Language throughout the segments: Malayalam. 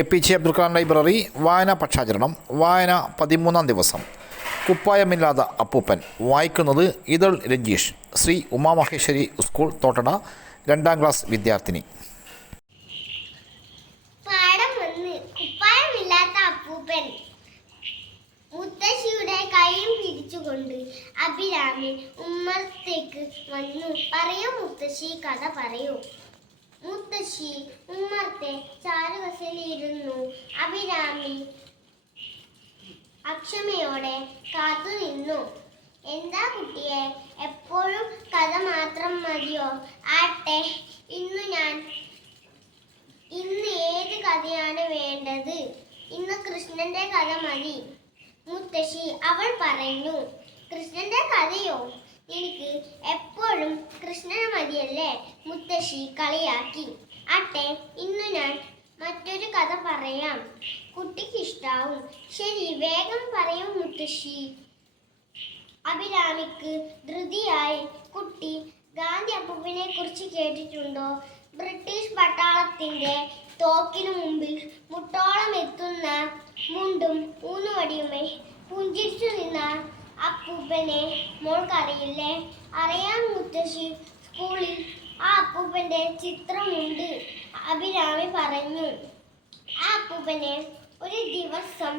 A P J Abdul Kalam library വായനാ പക്ഷാചരണം വായന പതിമൂന്നാം ദിവസം. കുപ്പായമില്ലാത്ത അപ്പൂപ്പൻ വായിക്കുന്നത് ഇതൾ രഞ്ജീഷ്. ശ്രീ ഉമാമഹേശ്വരി സ്കൂൾ തോട്ടട രണ്ടാം ക്ലാസ് വിദ്യാർത്ഥിനി. കൈയും പിടിച്ചുകൊണ്ട് അഭിരാമി ഉമ്മത്തേക്ക് വന്നു. പറയൂ മുത്തശ്ശി കഥ പറയൂ. മുത്തശ്ശി ഉമ്മത്തെ ചാരുവസലിരുന്നു അഭിരാമി അക്ഷമയോടെ കാത്തു നിന്നു. എന്താ കുട്ടിയെ എപ്പോഴും കഥ മാത്രം മതിയോ? ആട്ടെ ഇന്നു ഞാൻ ഇന്ന് ഏത് കഥയാണ് വേണ്ടത്? ഇന്ന് കൃഷ്ണന്റെ കഥ മതി. മുത്തശ്ശി അവൾ പറഞ്ഞു കൃഷ്ണന്റെ കഥയോ? എനിക്ക് എപ്പോഴും കൃഷ്ണന് മതിയല്ലേ? മുത്തശ്ശി കളിയാക്കി. അട്ടെ ഇന്നു ഞാൻ മറ്റൊരു കഥ പറയാം. കുട്ടിക്ക് ഇഷ്ടാവും ശരി വേഗം പറയൂ മുത്തശ്ശി. അഭിരാമിക്ക് ധൃതിയായി കുട്ടി ഗാന്ധി അപ്പൂപ്പിനെ കുറിച്ച് കേട്ടിട്ടുണ്ടോ? ബ്രിട്ടീഷ് പട്ടാളത്തിന്റെ തോക്കിനു മുമ്പിൽ മുട്ടോളം എത്തുന്ന മുണ്ടും ഊന്നുവടിയുമേ പുഞ്ചിരിച്ചു നിന്ന അപ്പൂപ്പനെ മോൾക്കറിയില്ലേ? അറിയാം മുത്തശ്ശി സ്കൂളിൽ ആ അപ്പൂപ്പന്റെ ചിത്രമുണ്ട്. അഭിരാമി പറഞ്ഞു ആ അപ്പൂപ്പനെ ഒരു ദിവസം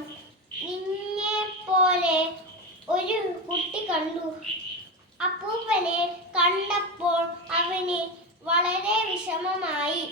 നിന്നെ പോലെ ഒരു കുട്ടി കണ്ടു. അപ്പൂപ്പനെ കണ്ടപ്പോൾ അവന് വളരെ വിഷമമായി.